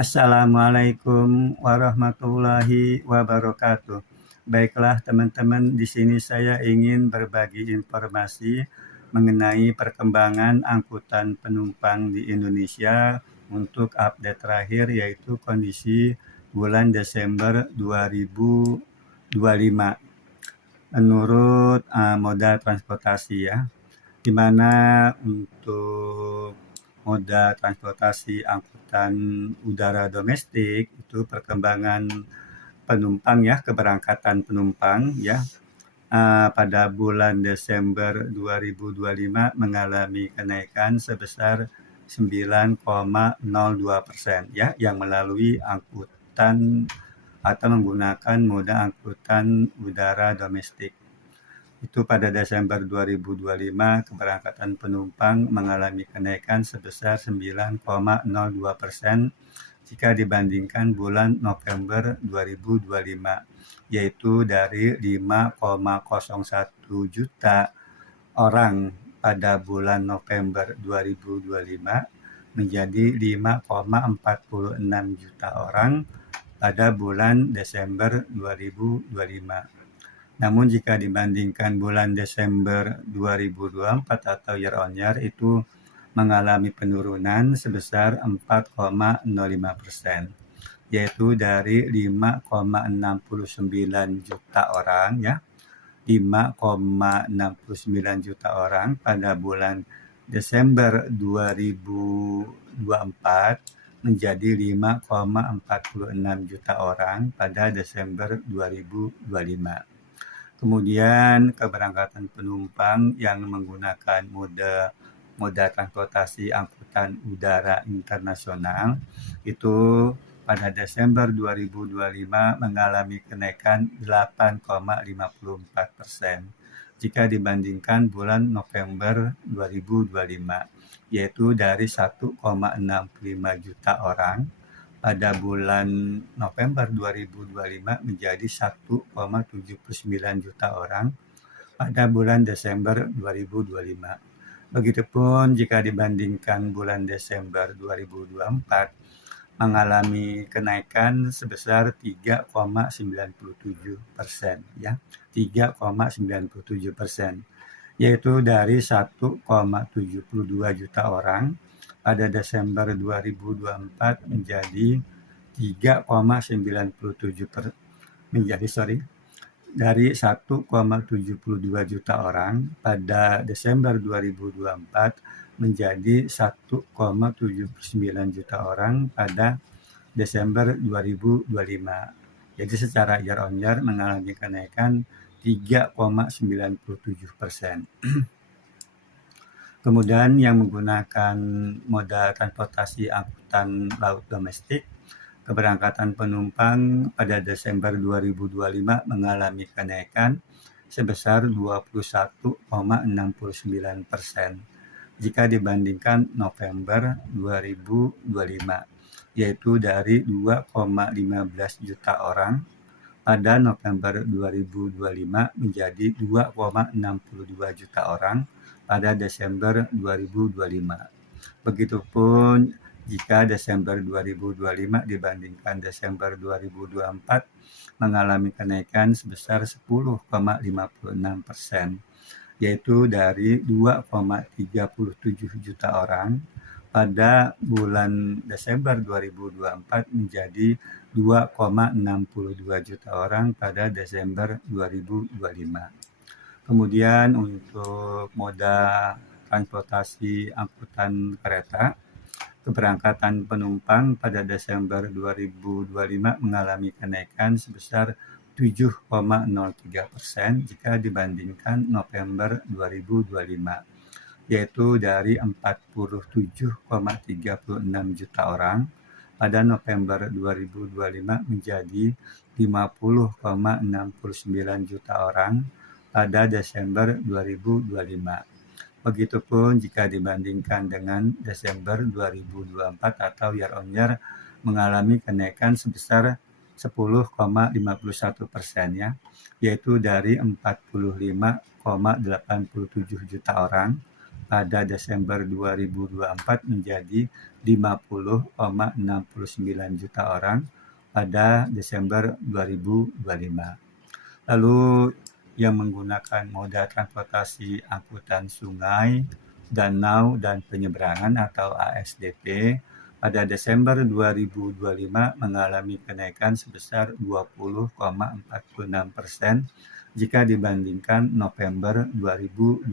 Assalamualaikum warahmatullahi wabarakatuh. Baiklah teman-teman, di sini saya ingin berbagi informasi mengenai perkembangan angkutan penumpang di Indonesia untuk update terakhir, yaitu kondisi bulan Desember 2025 menurut moda transportasi ya, di mana untuk moda transportasi angkutan udara domestik itu perkembangan penumpang ya, keberangkatan penumpang ya, pada bulan Desember 2025 mengalami kenaikan sebesar 9,02% ya, yang melalui angkutan atau menggunakan moda angkutan udara domestik. Itu pada Desember 2025 keberangkatan penumpang mengalami kenaikan sebesar 9,02% jika dibandingkan bulan November 2025, yaitu dari 5,01 juta orang pada bulan November 2025 menjadi 5,46 juta orang pada bulan Desember 2025. Namun jika dibandingkan bulan Desember 2024 atau year on year itu mengalami penurunan sebesar 4,05%, yaitu dari 5,69 juta orang ya, 5,69 juta orang pada bulan Desember 2024 menjadi 5,46 juta orang pada Desember 2025. Kemudian keberangkatan penumpang yang menggunakan moda transportasi angkutan udara internasional itu pada Desember 2025 mengalami kenaikan 8,54% jika dibandingkan bulan November 2025, yaitu dari 1,65 juta orang pada bulan November 2025 menjadi 1,79 juta orang pada bulan Desember 2025. Begitupun jika dibandingkan bulan Desember 2024 mengalami kenaikan sebesar 3,97% ya, 3,97%, yaitu dari 1,72 juta orang pada Desember 2024 menjadi 1,72 juta orang pada Desember 2024 menjadi 1,79 juta orang pada Desember 2025. Jadi secara year on year mengalami kenaikan 3,97%. Kemudian yang menggunakan moda transportasi angkutan laut domestik, keberangkatan penumpang pada Desember 2025 mengalami kenaikan sebesar 21,69% jika dibandingkan November 2025, yaitu dari 2,15 juta orang pada November 2025 menjadi 2,62 juta orang pada Desember 2025. Begitupun jika Desember 2025 dibandingkan Desember 2024 mengalami kenaikan sebesar 10,56%, yaitu dari 2,37 juta orang pada bulan Desember 2024 menjadi 2,62 juta orang pada Desember 2025. Kemudian untuk moda transportasi angkutan kereta, keberangkatan penumpang pada Desember 2025 mengalami kenaikan sebesar 7,03% jika dibandingkan November 2025, yaitu dari 47,36 juta orang pada November 2025 menjadi 50,69 juta orang pada Desember 2025. Begitupun jika dibandingkan dengan Desember 2024 atau year on year mengalami kenaikan sebesar 10,51% ya, yaitu dari 45,87 juta orang pada Desember 2024 menjadi 50,69 juta orang pada Desember 2025. Lalu yang menggunakan moda transportasi angkutan sungai, danau, dan penyeberangan atau ASDP pada Desember 2025 mengalami kenaikan sebesar 20,46% jika dibandingkan November 2025,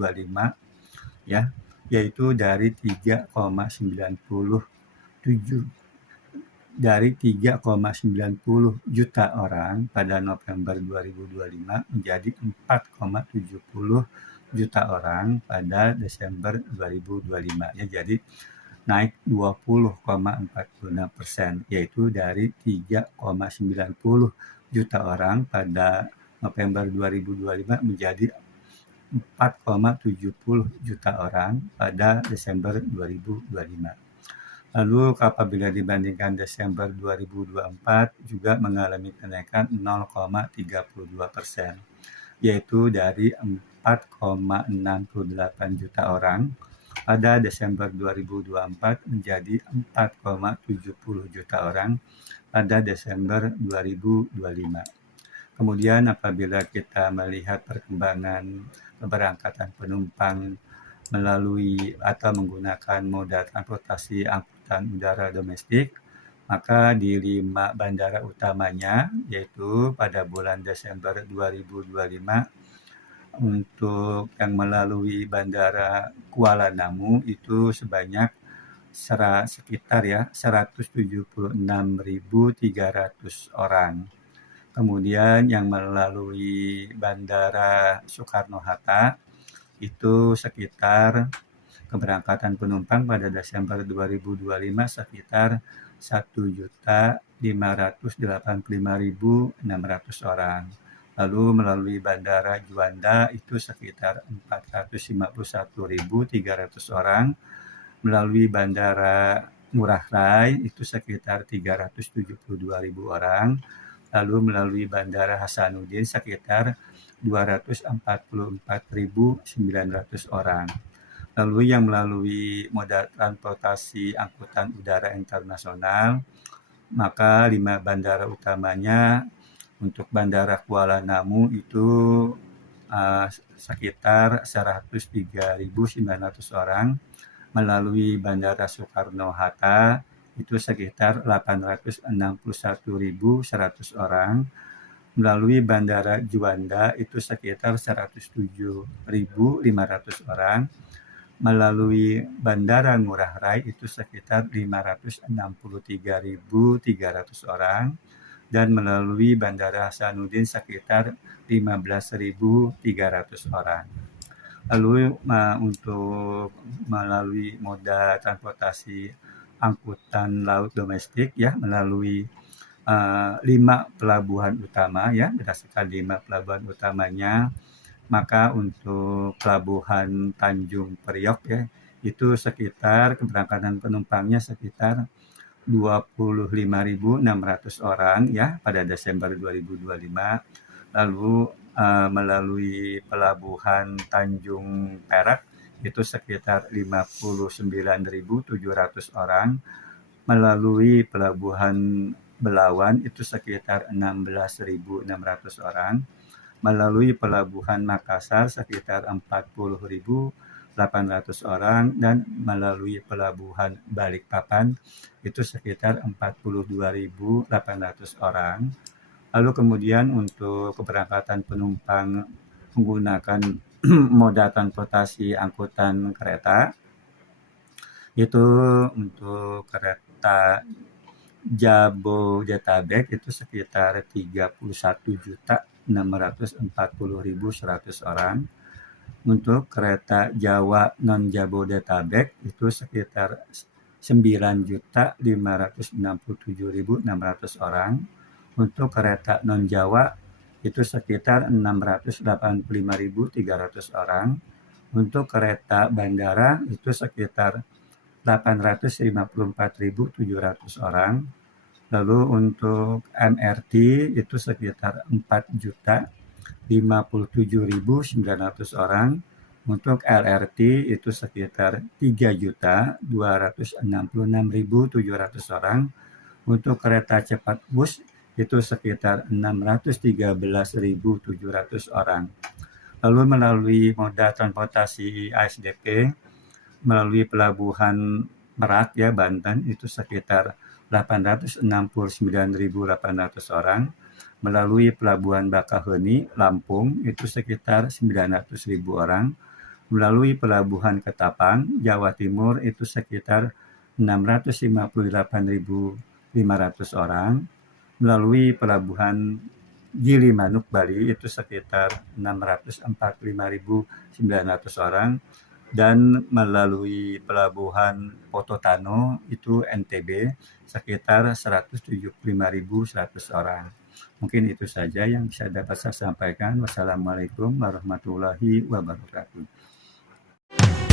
ya, yaitu dari 3,90 juta orang pada November 2025 menjadi 4,70 juta orang pada Desember 2025, ya, jadi naik 20,46%, yaitu dari 3,90 juta orang pada November 2025 menjadi 4,70 juta orang pada Desember 2025. Lalu apabila dibandingkan Desember 2024 juga mengalami kenaikan 0,32%, yaitu dari 4,68 juta orang pada Desember 2024 menjadi 4,70 juta orang pada Desember 2025. Kemudian apabila kita melihat perkembangan keberangkatan penumpang melalui atau menggunakan moda transportasi angkutan udara domestik, maka di 5 bandara utamanya, yaitu pada bulan Desember 2025, untuk yang melalui Bandara Kuala Namu itu sebanyak sekitar 176.300 orang. Kemudian yang melalui Bandara Soekarno-Hatta itu sekitar keberangkatan penumpang pada Desember 2025 sekitar 1.585.600 orang. Lalu melalui Bandara Juanda itu sekitar 451.300 orang. Melalui Bandara Ngurah Rai itu sekitar 372.000 orang. Lalu melalui Bandara Hasanuddin sekitar 244.900 orang. Lalu yang melalui moda transportasi angkutan udara internasional, maka 5 bandara utamanya untuk Bandara Kuala Namu itu sekitar 103.900 orang. Melalui Bandara Soekarno-Hatta itu sekitar 861.100 orang. Melalui Bandara Juanda itu sekitar 107.500 orang. Melalui Bandara Ngurah Rai itu sekitar 563.300 orang. Dan melalui Bandara Hasanuddin sekitar 15.300 orang. Lalu untuk melalui moda transportasi angkutan laut domestik, ya, melalui 5 pelabuhan utama, ya, berdasarkan 5 pelabuhan utamanya, maka untuk pelabuhan Tanjung Priok, ya, itu sekitar keberangkatan penumpangnya sekitar 25.600 orang, ya, pada Desember 2025. Lalu melalui pelabuhan Tanjung Perak itu sekitar 59.700 orang. Melalui pelabuhan Belawan itu sekitar 16.600 orang. Melalui pelabuhan Makassar sekitar 40.800 orang, dan melalui pelabuhan Balikpapan itu sekitar 42.800 orang. Lalu kemudian untuk keberangkatan penumpang menggunakan moda transportasi angkutan kereta, itu untuk kereta Jabodetabek itu sekitar 31.640.100 orang. Untuk kereta Jawa non-Jabodetabek itu sekitar 9.567.600 orang. Untuk kereta non-Jawa itu sekitar 685.300 orang. Untuk kereta bandara itu sekitar 854.700 orang. Lalu untuk MRT itu sekitar 4.057.900 orang. Untuk LRT itu sekitar 3.266.700 orang. Untuk kereta cepat bus itu sekitar 613.700 orang. Lalu melalui moda transportasi ASDP, melalui pelabuhan Merak ya Banten itu sekitar 869.800 orang. Melalui pelabuhan Bakaheni Lampung itu sekitar 900.000 orang. Melalui pelabuhan Ketapang Jawa Timur itu sekitar 658.500 orang. Melalui pelabuhan Gilimanuk Bali itu sekitar 645.900 orang, dan melalui pelabuhan Pototano itu NTB sekitar 175.100 orang. Mungkin itu saja yang bisa dapat saya sampaikan. Wassalamualaikum warahmatullahi wabarakatuh.